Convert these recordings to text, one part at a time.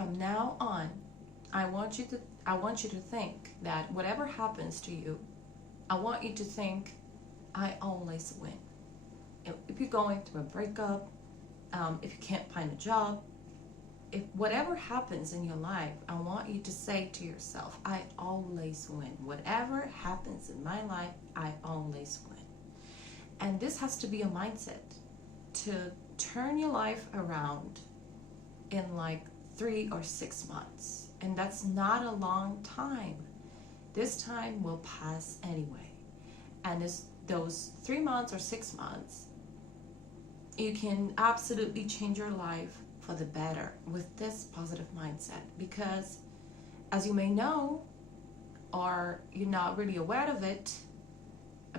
from now on, I want you to think that whatever happens to you, I want you to think, I always win. If you're going through a breakup, if you can't find a job, if whatever happens in your life, I want you to say to yourself, I always win. Whatever happens in my life, I always win. And this has to be a mindset to turn your life around in like 3 or 6 months. And that's not a long time. This time will pass anyway. And those 3 months or 6 months, you can absolutely change your life for the better with this positive mindset. Because as you may know, or you're not really aware of it,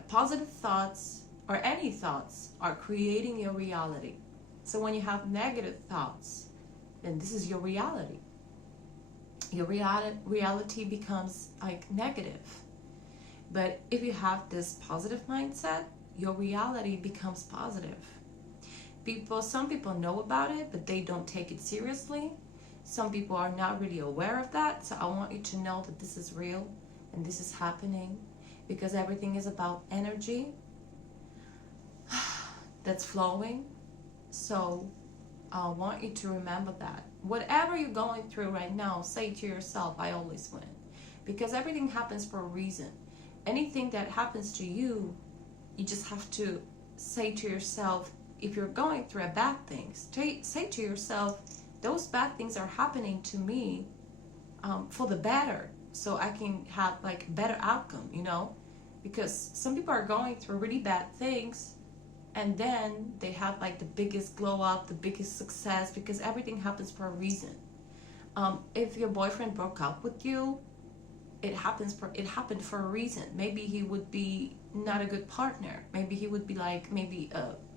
positive thoughts or any thoughts are creating your reality. So when you have negative thoughts, then this is your reality. Your reality becomes like negative. But if you have this positive mindset, your reality becomes positive. Some people know about it, but they don't take it seriously. Some people are not really aware of that. So I want you to know that this is real and this is happening, because everything is about energy that's flowing. So I want you to remember that. Whatever you're going through right now, say to yourself, I always win. Because everything happens for a reason. Anything that happens to you, you just have to say to yourself, if you're going through a bad thing, say to yourself, those bad things are happening to me for the better, so I can have like better outcome, you know? Because some people are going through really bad things, and then they have like the biggest glow up, the biggest success, because everything happens for a reason. If your boyfriend broke up with you, it happened for a reason. Maybe he would be not a good partner. Maybe he would be like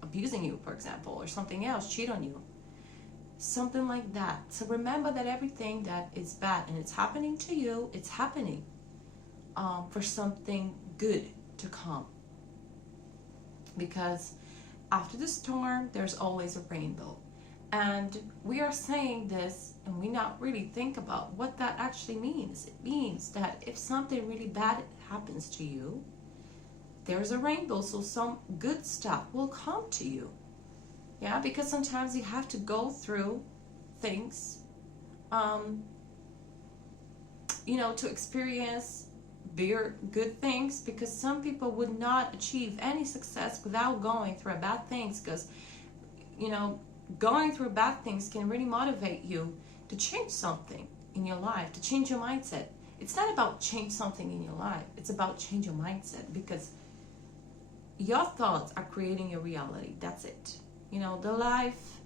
abusing you, for example, or something else, cheat on you, something like that. So remember that everything that is bad and it's happening to you, it's happening for something good to come. Because after the storm, there's always a rainbow. And we are saying this and we not really think about what that actually means. It means that if something really bad happens to you, there's a rainbow, so some good stuff will come to you. Yeah, because sometimes you have to go through things, to experience bigger good things, because some people would not achieve any success without going through bad things, because, going through bad things can really motivate you to change something in your life, to change your mindset. It's not about change something in your life. It's about change your mindset, because your thoughts are creating your reality. That's it. The life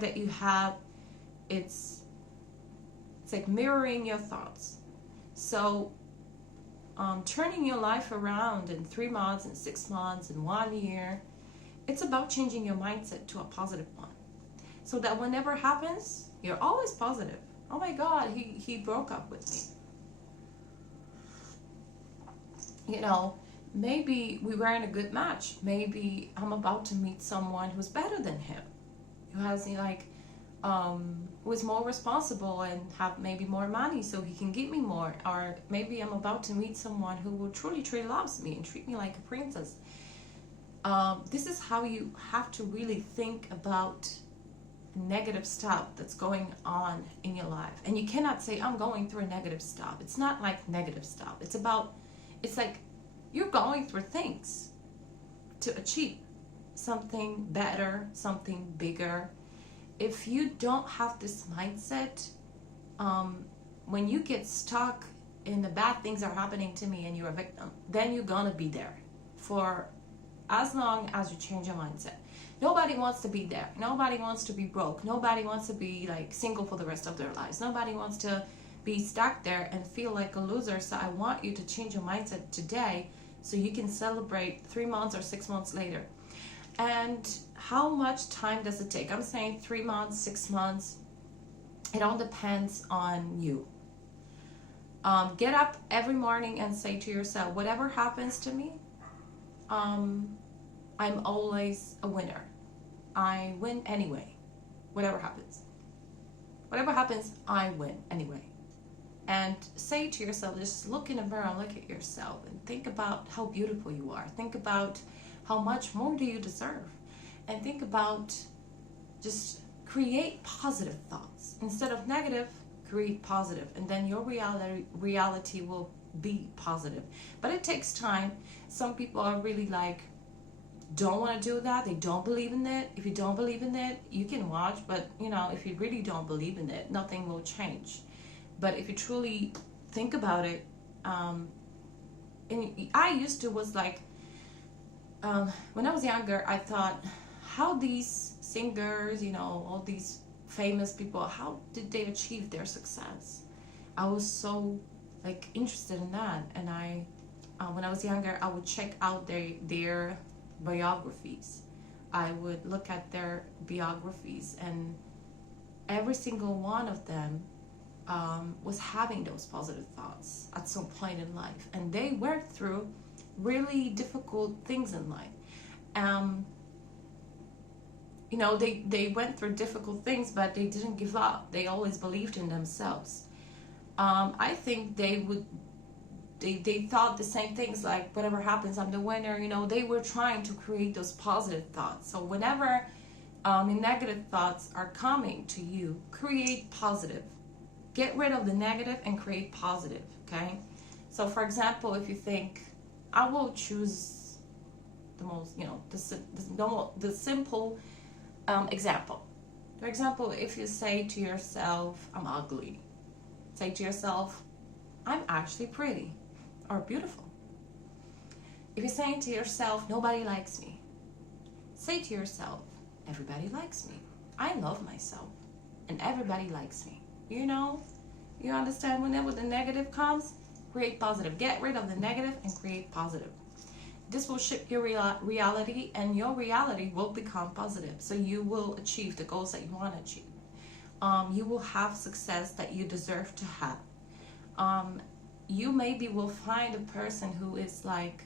that you have, it's like mirroring your thoughts. So turning your life around in 3 months and 6 months and 1 year, it's about changing your mindset to a positive one, so that whenever it happens, you're always positive. Oh my God, he broke up with me. Maybe we weren't a good match. Maybe I'm about to meet someone who's better than him, who has who is more responsible and have maybe more money, so he can give me more. Or maybe I'm about to meet someone who will truly, truly loves me and treat me like a princess. This is how you have to really think about negative stuff that's going on in your life. And you cannot say, I'm going through a negative stuff. It's not like negative stuff. It's like you're going through things to achieve something better, something bigger. If you don't have this mindset, when you get stuck in the bad things are happening to me and you're a victim, then you're gonna be there for as long as you change your mindset. Nobody wants to be there. Nobody wants to be broke. Nobody wants to be like single for the rest of their lives. Nobody wants to be stuck there and feel like a loser. So I want you to change your mindset today, so you can celebrate 3 months or 6 months later. And how much time does it take? I'm saying 3 months, 6 months. It all depends on you. Get up every morning and say to yourself, whatever happens to me, I'm always a winner. I win anyway, whatever happens. whatever happens, I win anyway. And say to yourself, just look in the mirror and look at yourself and think about how beautiful you are. Think about how much more do you deserve. And think about, just create positive thoughts. Instead of negative, create positive. And then your reality will be positive. But it takes time. Some people are really like, don't want to do that. They don't believe in it. If you don't believe in it, you can watch. But, you know, if you really don't believe in it, nothing will change. But if you truly think about it, and I used to was like, when I was younger, I thought, how these singers, you know, all these famous people, how did they achieve their success? I was so like interested in that. And I, when I was younger, I would check out their biographies. I would look at their biographies, and every single one of them was having those positive thoughts at some point in life, and they worked through really difficult things in life. You know, they went through difficult things, but they didn't give up. They always believed in themselves. I think they thought the same things, like whatever happens, I'm the winner. You know, they were trying to create those positive thoughts. So whenever negative thoughts are coming to you, create positive. Get rid of the negative and create positive, okay? So for example, if you think, I will choose the most, you know, the simple example. For example, if you say to yourself, I'm ugly. Say to yourself, I'm actually pretty or beautiful. If you're saying to yourself, nobody likes me, say to yourself, everybody likes me. I love myself and everybody likes me. You know, you understand, whenever the negative comes, create positive. Get rid of the negative and create positive. This will shift your reality, and your reality will become positive. So you will achieve the goals that you want to achieve. You will have success that you deserve to have. You maybe will find a person who is like,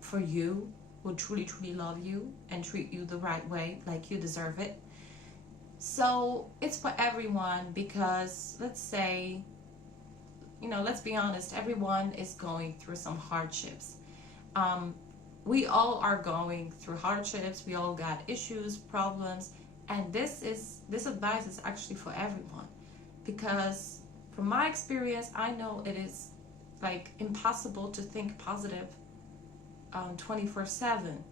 for you, will truly, truly love you and treat you the right way, like you deserve it. So it's for everyone, because let's say, you know, let's be honest, everyone is going through some hardships. We all are going through hardships. We all got issues, problems, and this advice is actually for everyone, because from my experience, I know it is like impossible to think positive 24/7.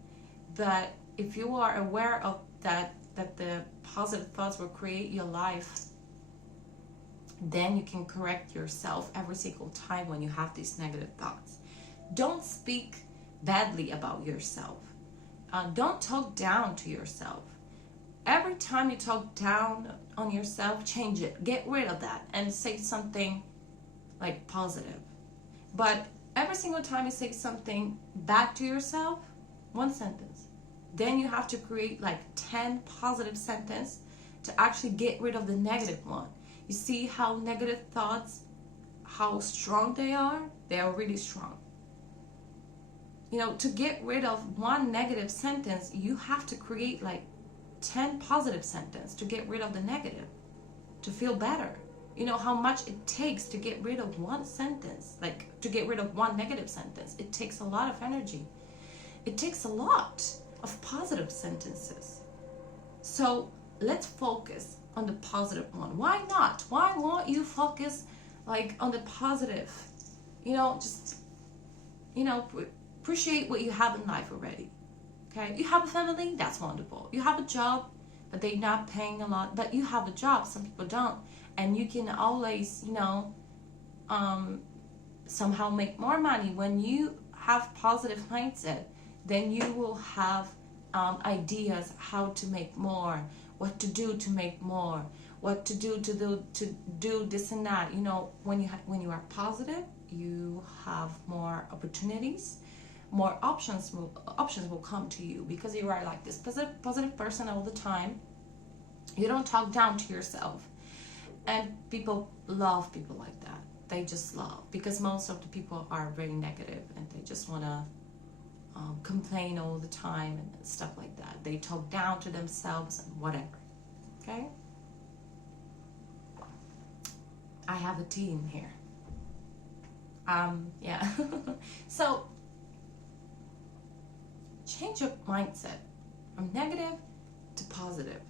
But if you are aware of that the positive thoughts will create your life, then you can correct yourself every single time when you have these negative thoughts. Don't speak badly about yourself. Don't talk down to yourself. Every time you talk down on yourself, change it. Get rid of that and say something like positive. But every single time you say something bad to yourself, one sentence, then you have to create like 10 positive sentences to actually get rid of the negative one. You see how negative thoughts, how strong they are? They are really strong. You know, to get rid of one negative sentence, you have to create like 10 positive sentences to get rid of the negative, to feel better. You know how much it takes to get rid of one sentence, like to get rid of one negative sentence. It takes a lot of energy. It takes a lot of positive sentences. So let's focus on the positive one. Why not? Why won't you focus like on the positive? You know, just, you know, appreciate what you have in life already. Okay, you have a family, that's wonderful. You have a job, but they're not paying a lot, but you have a job, some people don't. And you can always, you know, somehow make more money. When you have positive mindset, then you will have ideas how to make more, what to do to make more, what to do this and that. You know, when you are positive, you have more opportunities, more options will come to you, because you are like this positive person all the time. You don't talk down to yourself, and people love people like that. They just love, because most of the people are very negative and they just want to complain all the time and stuff like that. They talk down to themselves and whatever. Okay. I have a team here. Yeah. So change your mindset from negative to positive.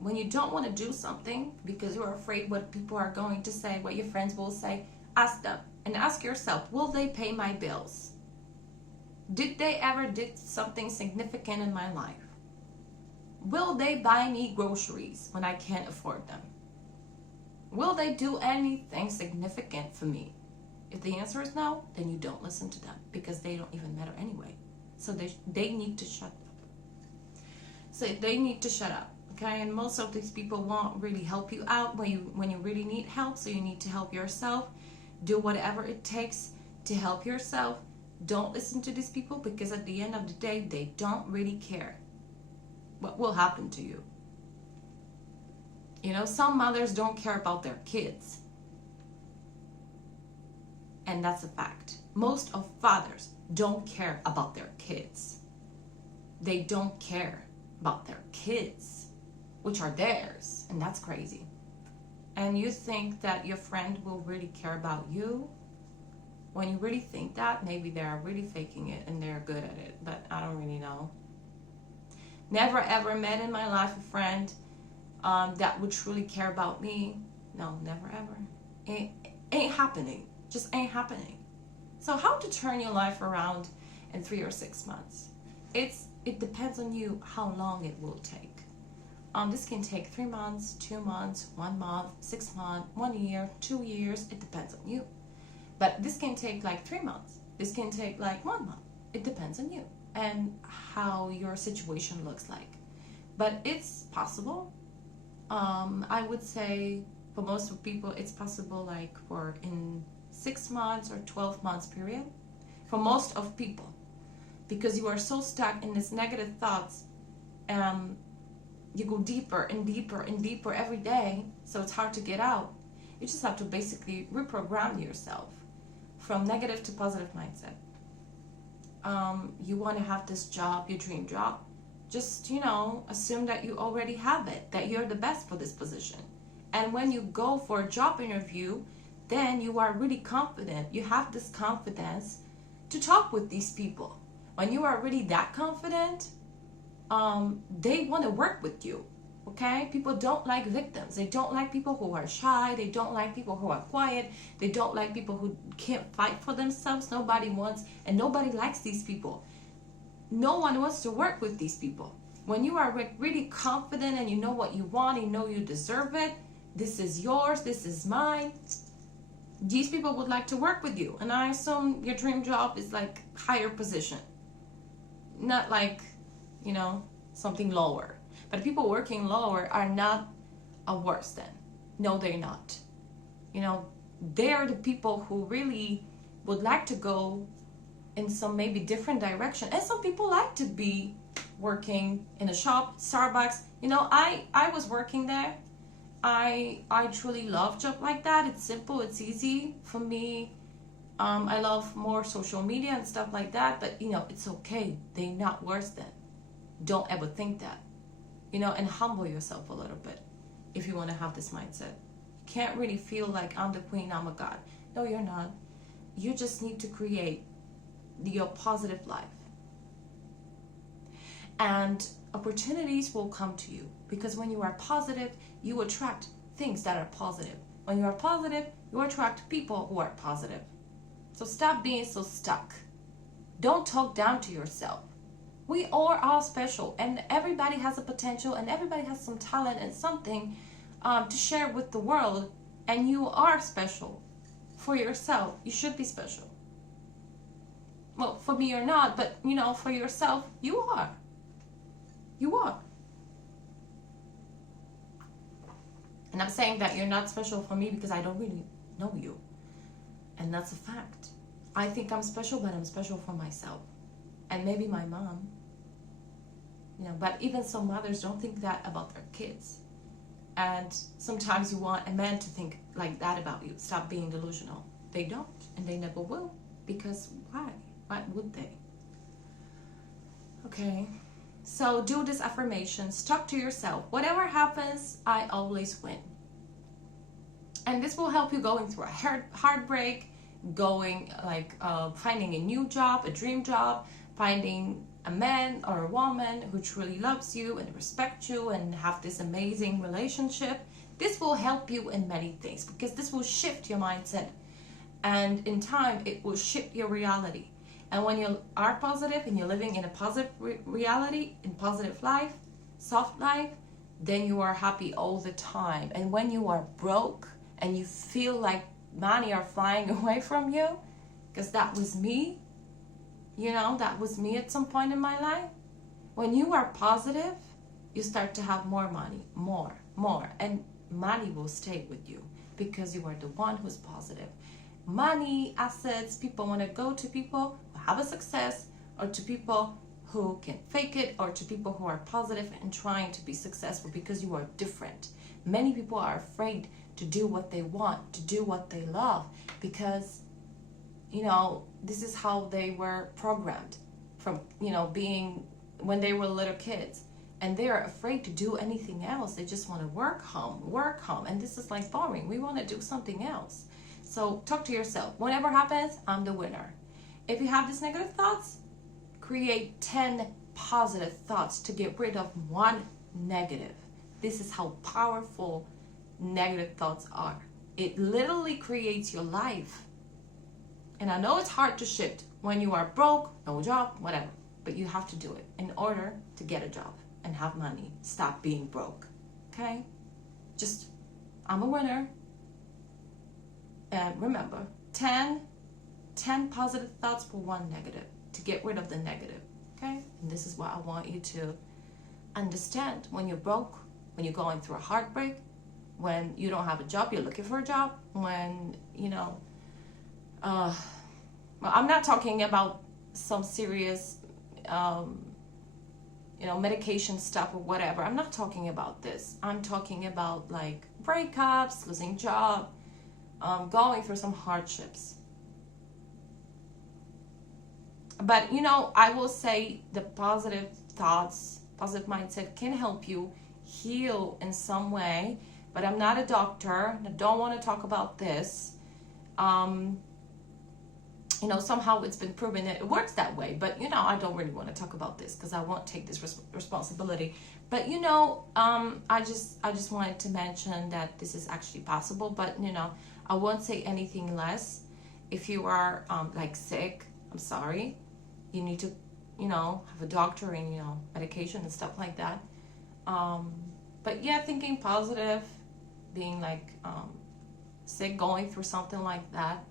When you don't want to do something because you're afraid what people are going to say, what your friends will say, ask them and ask yourself, will they pay my bills? Did they ever did something significant in my life? Will they buy me groceries when I can't afford them? Will they do anything significant for me? If the answer is no, then you don't listen to them because they don't even matter anyway. So they need to shut up. So they need to shut up. Okay, and most of these people won't really help you out when you really need help. So you need to help yourself. Do whatever it takes to help yourself. Don't listen to these people because at the end of the day, they don't really care what will happen to you. You know, some mothers don't care about their kids. And that's a fact. Most of fathers don't care about their kids. They don't care about their kids, which are theirs, and that's crazy. And you think that your friend will really care about you? When you really think that, maybe they're really faking it and they're good at it, but I don't really know. Never ever met in my life a friend that would truly care about me. No, never ever. Ain't happening. Just ain't happening. So how to turn your life around in 3 or 6 months? It depends on you how long it will take. This can take 3 months, 2 months, 1 month, 6 months, 1 year, 2 years. It depends on you. But this can take like 3 months. This can take like 1 month. It depends on you and how your situation looks like. But it's possible. I would say for most of people, it's possible like for in 6 months or 12 months period. For most of people. Because you are so stuck in this negative thoughts. You go deeper and deeper and deeper every day. So it's hard to get out. You just have to basically reprogram yourself from negative to positive mindset. You want to have this job, your dream job. Just, assume that you already have it, that you're the best for this position. And when you go for a job interview, then you are really confident. You have this confidence to talk with these people. When you are really that confident, they want to work with you. Okay? People don't like victims. They don't like people who are shy. They don't like people who are quiet. They don't like people who can't fight for themselves. Nobody wants, and nobody likes these people. No one wants to work with these people. When you are really confident and you know what you want, you know you deserve it, this is yours, this is mine, these people would like to work with you. And I assume your dream job is like higher position. Not like, something lower. But people working lower are not worse than. No, they're not. They are the people who really would like to go in some maybe different direction. And some people like to be working in a shop, Starbucks. I was working there. I truly love job like that. It's simple, it's easy for me. I love more social media and stuff like that, but it's okay. They're not worse than. Don't ever think that. And humble yourself a little bit if you want to have this mindset. You can't really feel like I'm the queen, I'm a god. No, you're not. You just need to create your positive life. And opportunities will come to you because when you are positive, you attract things that are positive. When you are positive, you attract people who are positive. So stop being so stuck. Don't talk down to yourself. We are all special and everybody has a potential and everybody has some talent and something to share with the world, and you are special for yourself. You should be special. Well, for me you're not, but for yourself, you are. You are. And I'm saying that you're not special for me because I don't really know you. And that's a fact. I think I'm special, but I'm special for myself. And maybe my mom. But even some mothers don't think that about their kids. And sometimes you want a man to think like that about you. Stop being delusional. They don't, and they never will. Because why? Why would they? Okay. So do these affirmations. Talk to yourself. Whatever happens, I always win. And this will help you going through a heartbreak, going like finding a new job, a dream job, finding a man or a woman who truly loves you and respects you and have this amazing relationship. This will help you in many things because this will shift your mindset, and in time it will shift your reality. And when you are positive and you're living in a positive reality, in positive life, soft life, then you are happy all the time. And when you are broke and you feel like money are flying away from you, because that was me, that was me at some point in my life. When you are positive, you start to have more money, more, and money will stay with you because you are the one who's positive. Money, assets, people want to go to people who have a success, or to people who can fake it, or to people who are positive and trying to be successful because you are different. Many people are afraid to do what they want, to do what they love, because this is how they were programmed from being when they were little kids, and they are afraid to do anything else. They just want to work home, and this is like boring. We want to do something else. So talk to yourself. Whatever happens, I'm the winner. If you have these negative thoughts, create 10 positive thoughts to get rid of one negative. This is how powerful negative thoughts are. It literally creates your life. And I know it's hard to shift when you are broke, no job, whatever, but you have to do it in order to get a job and have money. Stop being broke, okay? Just, I'm a winner. And remember, 10 positive thoughts for one negative, to get rid of the negative, okay? And this is what I want you to understand. When you're broke, when you're going through a heartbreak, when you don't have a job, you're looking for a job, when, well, I'm not talking about some serious, medication stuff or whatever. I'm not talking about this. I'm talking about like breakups, losing job, going through some hardships. But, I will say the positive thoughts, positive mindset can help you heal in some way. But I'm not a doctor. I don't want to talk about this. Somehow it's been proven that it works that way. But, I don't really want to talk about this because I won't take this responsibility. But, I just wanted to mention that this is actually possible. But, I won't say anything less. If you are, sick, I'm sorry. You need to, have a doctor and, medication and stuff like that. But, yeah, thinking positive, being sick, going through something like that,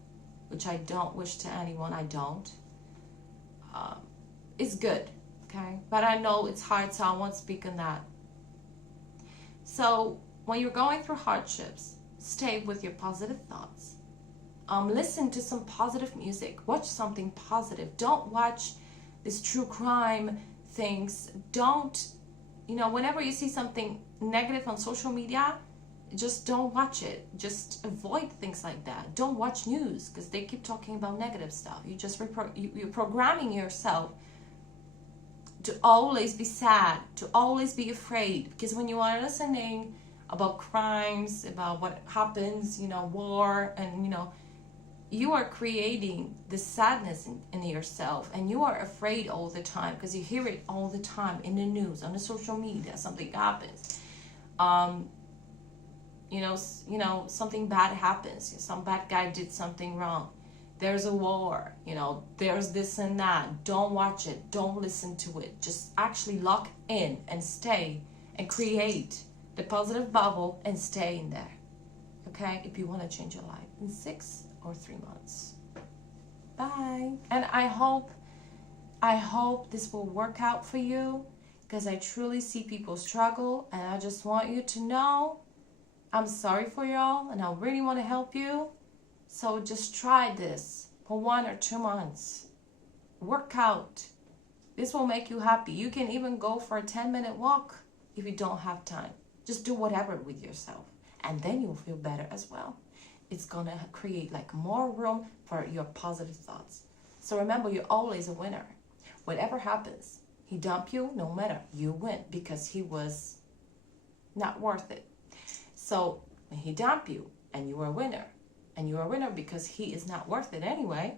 which I don't wish to anyone, I don't, is good, okay? But I know it's hard, so I won't speak on that. So when you're going through hardships, stay with your positive thoughts. Listen to some positive music. Watch something positive. Don't watch this true crime things. Don't, whenever you see something negative on social media, just don't watch it. Just avoid things like that. Don't watch news because they keep talking about negative stuff. You just you're programming yourself to always be sad, to always be afraid. Because when you are listening about crimes, about what happens, war, and you are creating this sadness in yourself, and you are afraid all the time because you hear it all the time in the news, on the social media. Something happens. Something bad happens. Some bad guy did something wrong. There's a war. There's this and that. Don't watch it. Don't listen to it. Just actually lock in and stay and create the positive bubble and stay in there. Okay? If you want to change your life in 6 or 3 months. Bye. And I hope this will work out for you, because I truly see people struggle, and I just want you to know I'm sorry for y'all, and I really want to help you. So just try this for 1 or 2 months. Work out. This will make you happy. You can even go for a 10-minute walk if you don't have time. Just do whatever with yourself, and then you'll feel better as well. It's gonna create more room for your positive thoughts. So remember, you're always a winner. Whatever happens, he dumped you, no matter, you win, because he was not worth it. So when he dumped you and you are a winner. And you're a winner because he is not worth it anyway.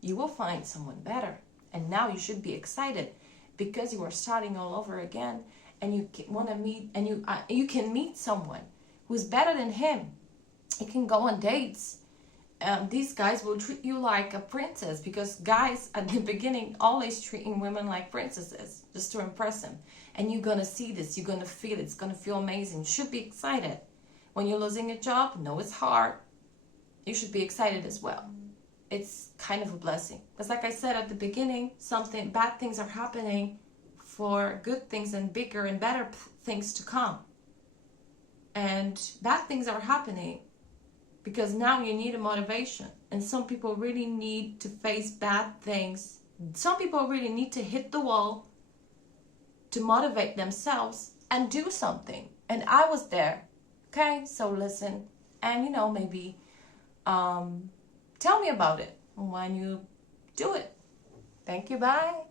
You will find someone better. And now you should be excited because you are starting all over again, and you want to meet, and you can meet someone who's better than him. You can go on dates. These guys will treat you like a princess, because guys at the beginning always treating women like princesses just to impress them. And you're gonna see this, you're gonna feel it, it's gonna feel amazing. You should be excited. When you're losing a job, no, it's hard. You should be excited as well. It's kind of a blessing, because like I said at the beginning, bad things are happening for good things and bigger and better things to come. And bad things are happening because now you need a motivation. And some people really need to face bad things. Some people really need to hit the wall to motivate themselves and do something. And I was there. Okay, so listen, and maybe tell me about it when you do it. Thank you, bye.